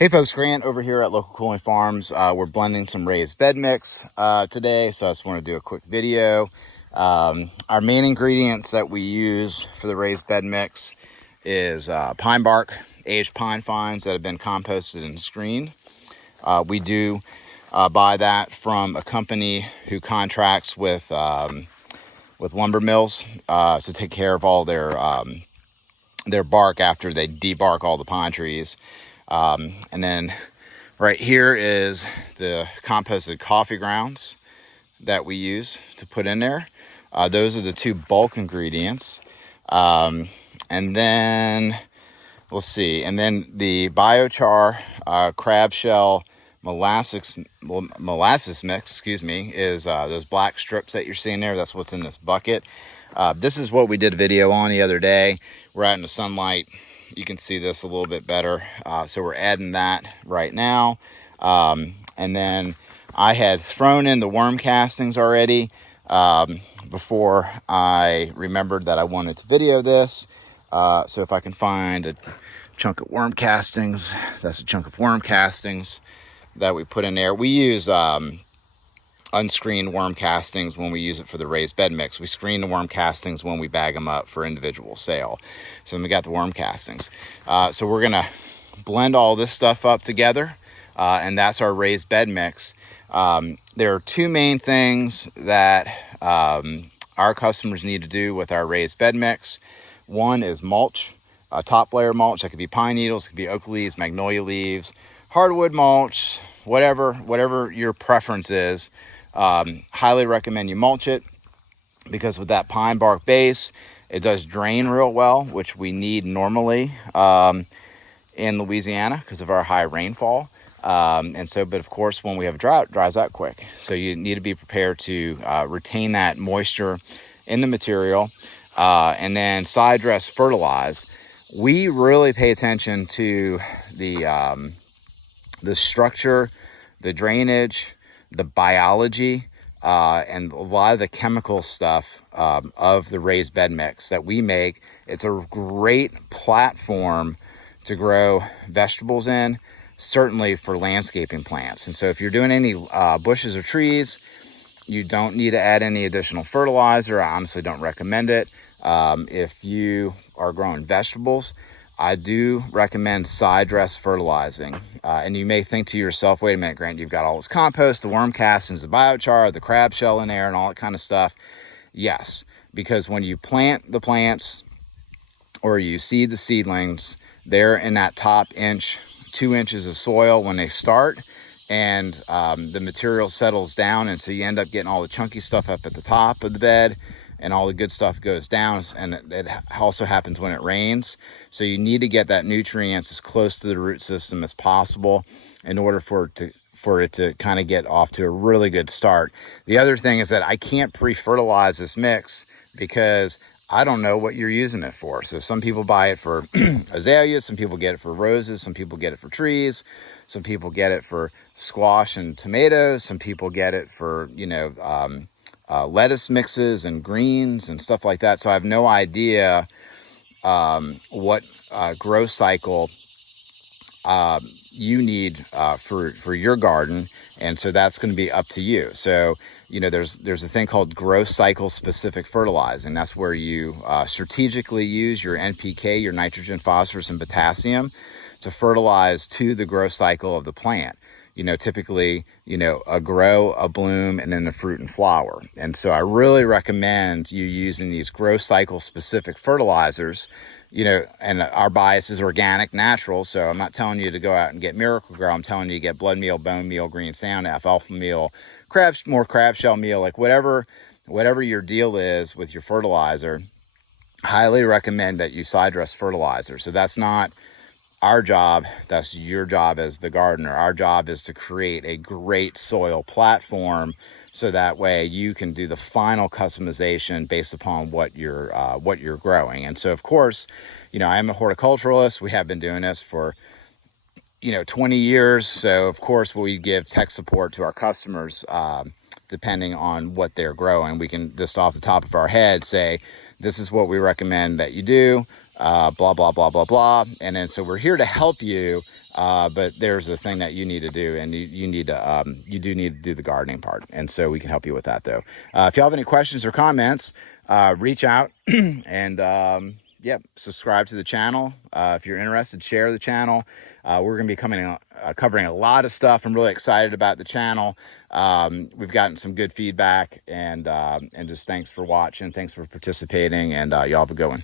Hey folks, Grant over here at Local Cooling Farms. We're blending some raised bed mix today, so I just want to do a quick video. Our main ingredients that we use for the raised bed mix is pine bark, aged pine fines that have been composted and screened. We do buy that from a company who contracts with lumber mills to take care of all their bark after they debark all the pine trees. And then right here is the composted coffee grounds that we use to put in there. Those are the two bulk ingredients. And then we'll see. And then the biochar crab shell molasses mix, is those black strips that you're seeing there. That's what's in this bucket. This is what we did a video on the other day. We're out in the sunlight. You can see this a little bit better. So we're adding that right now. And then I had thrown in the worm castings already before I remembered that I wanted to video this. So if I can find a chunk of worm castings, that's a chunk of worm castings that we put in there. We use unscreened worm castings when we use it for the raised bed mix. We screen the worm castings when we bag them up for individual sale. So then we got the worm castings. So we're gonna blend all this stuff up together, and that's our raised bed mix. There are two main things that our customers need to do with our raised bed mix. One is mulch, top layer mulch. That could be pine needles, it could be oak leaves, magnolia leaves, hardwood mulch, whatever your preference is. Highly recommend you mulch it, because with that pine bark base, it does drain real well, which we need normally in Louisiana because of our high rainfall. But of course, when we have a drought, it dries out quick. So you need to be prepared to retain that moisture in the material. And then side dress fertilize. We really pay attention to the structure, the drainage, the biology, and a lot of the chemical stuff of the raised bed mix that we make. It's a great platform to grow vegetables in, certainly for landscaping plants. And so if you're doing any bushes or trees, you don't need to add any additional fertilizer. I honestly don't recommend it. If you are growing vegetables, I do recommend side dress fertilizing. And you may think to yourself, wait a minute, Grant, you've got all this compost, the worm castings, the biochar, the crab shell in there, and all that kind of stuff. Yes, because when you plant the plants or you seed the seedlings, they're in that top 2 inches of soil when they start, and the material settles down, and so you end up getting all the chunky stuff up at the top of the bed, and all the good stuff goes down, and it also happens when it rains. So you need to get that nutrients as close to the root system as possible in order for it to kind of get off to a really good start. The other thing is that I can't pre-fertilize this mix because I don't know what you're using it for. So some people buy it for azaleas, some people get it for roses, some people get it for trees, some people get it for squash and tomatoes, some people get it for, lettuce mixes and greens and stuff like that. So I have no idea what growth cycle you need for your garden, and so that's going to be up to you. So there's a thing called growth cycle specific fertilizing. That's where you strategically use your NPK, your nitrogen, phosphorus, and potassium to fertilize to the growth cycle of the plant. Typically, a grow, a bloom, and then a fruit and flower. And so I really recommend you using these growth cycle specific fertilizers, and our bias is organic, natural. So I'm not telling you to go out and get Miracle-Gro. I'm telling you to get blood meal, bone meal, green sound, alfalfa meal, more crab shell meal, like whatever your deal is with your fertilizer. Highly recommend that you side dress fertilizer. So that's not our job, that's your job as the gardener. Our job is to create a great soil platform so that way you can do the final customization based upon what you're growing. And so of course, I am a horticulturalist. We have been doing this for 20 years. So of course we give tech support to our customers depending on what they're growing. We can just off the top of our head say, this is what we recommend that you do. blah, blah, blah, blah, blah. And then, so we're here to help you. But there's a thing that you need to do, and you need to, you do need to do the gardening part. And so we can help you with that though. If you have any questions or comments, reach out and, yep, subscribe to the channel. If you're interested, share the channel. We're going to be covering a lot of stuff. I'm really excited about the channel. We've gotten some good feedback, and just thanks for watching. Thanks for participating, and y'all have a good one.